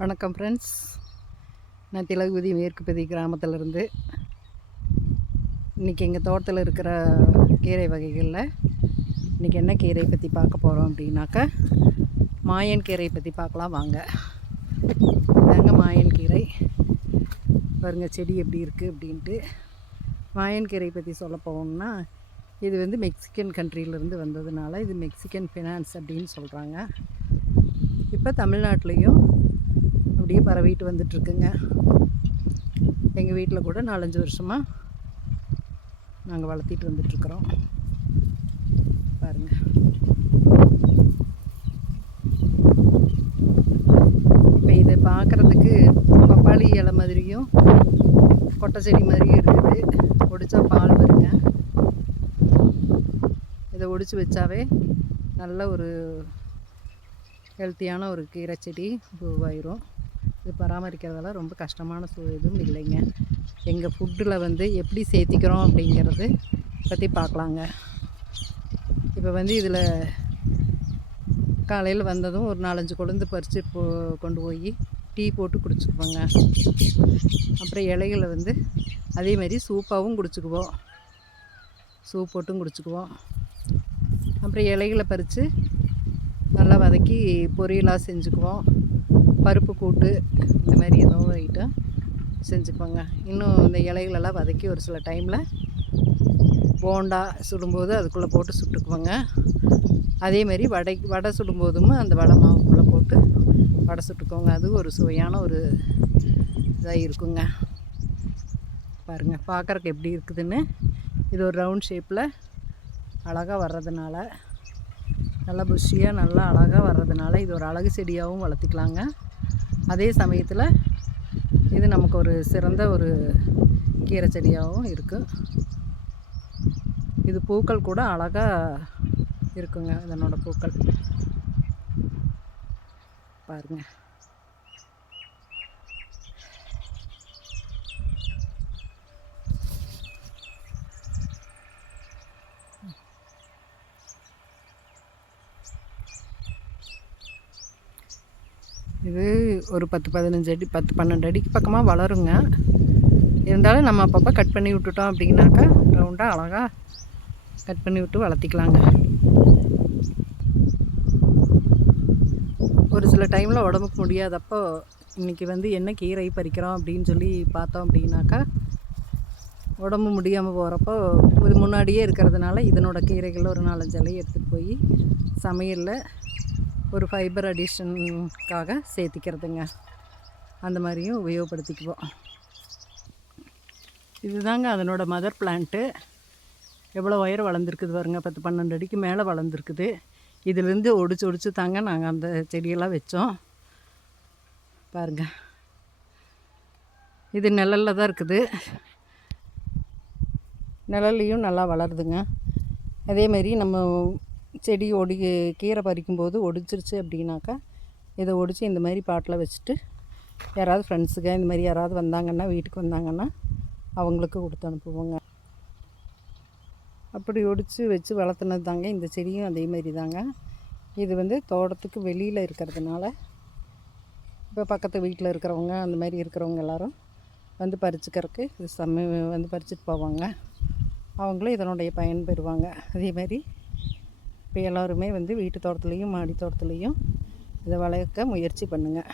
வணக்கம் ஃப்ரெண்ட்ஸ். நான் திலகுதி மேற்குப்பதி கிராமத்திலேருந்து இன்றைக்கி எங்கள் தோட்டத்தில் இருக்கிற கீரை வகைகளில் இன்றைக்கி என்ன கீரை பற்றி பார்க்க போகிறோம் அப்படின்னாக்கா மாயன் கீரை பற்றி பார்க்கலாம் வாங்க. இதாங்க மாயன் கீரை. பாருங்கள் செடி எப்படி இருக்குது அப்படின்ட்டு. மாயன் கீரை பற்றி சொல்ல போகணும்னா இது வந்து மெக்சிகன் கண்ட்ரியிலேருந்து வந்ததுனால இது மெக்சிகன் ஃபினான்ஸ் அப்படின்னு சொல்கிறாங்க. இப்போ தமிழ்நாட்டிலையும் அப்படியே பரவிட்டு வந்துட்டுருக்குங்க. எங்கள் வீட்டில் கூட 4-5 வருஷமாக நாங்கள் வளர்த்திட்டு வந்துட்டுருக்குறோம். பாருங்கள், இப்போ இதை பார்க்குறதுக்கு பப்பாளி இலை மாதிரியும் கொட்டை செடி மாதிரியும் இருக்குது. ஒடிச்சா பால் வருங்க. இதை ஒடிச்சு வச்சாவே நல்ல ஒரு ஹெல்த்தியான ஒரு கீரை செடி உருவாயிரும். இது பராமரிக்கிறதெல்லாம் ரொம்ப கஷ்டமான இதுவும் இல்லைங்க. எங்கள் ஃபுட்டில் வந்து எப்படி சேர்த்திக்கிறோம் அப்படிங்கிறது பற்றி பார்க்கலாங்க. இப்போ வந்து இதில் காலையில் வந்ததும் ஒரு 4-5 கொழுந்து பறித்து கொண்டு போய் டீ போட்டு குடிச்சுக்குவோங்க. அப்புறம் இலைகளை வந்து அதேமாரி சூப்பாகவும் குடிச்சுக்குவோம், சூப் போட்டும் குடிச்சுக்குவோம். அப்புறம் இலைகளை பறித்து நல்லா வதக்கி பொரியலாக செஞ்சுக்குவோம். பருப்பு கூட்டு இந்த மாதிரி ஏதோ ஐட்டம் செஞ்சுக்குவோங்க. இன்னும் இந்த இலைகளெல்லாம் வதக்கி ஒரு சில டைமில் போண்டா சுடும்போது அதுக்குள்ளே போட்டு சுட்டுக்குவோங்க. அதேமாரி வடை சுடும்போதும் அந்த வடை மாவுக்குள்ளே போட்டு வடை சுட்டுக்குவோங்க. அது ஒரு சுவையான ஒரு இதாக இருக்குங்க. பாருங்கள், பார்க்குறக்கு எப்படி இருக்குதுன்னு. இது ஒரு ரவுண்ட் ஷேப்பில் அழகாக வர்றதுனால, நல்லா புஷ்ஷியாக நல்லா அழகாக வர்றதுனால இது ஒரு அழகு செடியாகவும் வளர்த்திக்கலாங்க. அதே சமயத்தில் இது நமக்கு ஒரு சிறந்த ஒரு கீரை செடியாகவும் இருக்குது. இது பூக்கள் கூட அழகாக இருக்குங்க. இதனோட பூக்கள் பாருங்கள். இது ஒரு 10-15 அடி 10-12 அடிக்கு பக்கமாக வளருங்க. இருந்தாலும் நம்ம அப்பப்போ கட் பண்ணி விட்டுட்டோம் அப்படின்னாக்கா ரவுண்டாக அழகாக கட் பண்ணி விட்டு வளர்த்திக்கலாங்க. ஒரு சில டைமில் உடம்புக்கு முடியாதப்போ இன்றைக்கி வந்து என்ன கீரை பறிக்கிறோம் அப்படின்னு சொல்லி பார்த்தோம் அப்படின்னாக்கா உடம்பு முடியாமல் போகிறப்போ இது முன்னாடியே இருக்கிறதுனால இதனோட கீரைகளில் ஒரு 4-5 இலையை எடுத்துகிட்டு போய் சமையலில் ஒரு ஃபைபர் அடிஷனுக்காக சேர்த்திக்கிறதுங்க. அந்த மாதிரியும் உபயோகப்படுத்திக்குவோம். இதுதாங்க அதனோட மதர் பிளான்ட்டு. எவ்வளோ உயரம் வளர்ந்துருக்குது பாருங்க. 10-12 அடிக்கு மேலே வளர்ந்துருக்குது. இதிலேருந்து ஒடிச்சு தாங்க நாங்கள் அந்த செடியெல்லாம் வச்சோம். பாருங்கள், இது நிழலில் தான் இருக்குது. நிழல்லையும் நல்லா வளருதுங்க. அதேமாரி நம்ம செடி கீரை பறிக்கும்போது ஒடிச்சிருச்சு அப்படின்னாக்கா இதை ஒடிச்சு இந்த மாதிரி பாட்டில் வச்சுட்டு யாராவது ஃப்ரெண்ட்ஸுங்க இந்த மாதிரி யாராவது வந்தாங்கன்னா வீட்டுக்கு வந்தாங்கன்னா அவங்களுக்கு கொடுத்து அனுப்புவோங்க. அப்படி ஒடிச்சு வச்சு வளர்த்துனது தாங்க இந்த செடியும். அதே மாதிரி தாங்க இது வந்து தோட்டத்துக்கு வெளியில் இருக்கிறதுனால இப்போ பக்கத்து வீட்டில் இருக்கிறவங்க அந்த மாதிரி இருக்கிறவங்க எல்லோரும் வந்து பறிச்சுக்கிறதுக்கு இது வந்து பறிச்சுட்டு போவாங்க. அவங்களும் இதனுடைய பயன் பெறுவாங்க. அதேமாதிரி இப்போ எல்லோருமே வந்து வீட்டு தோட்டத்துலேயும் மாடி தோட்டத்துலேயும் இதை வளர்க்க முயற்சி பண்ணுங்கள்.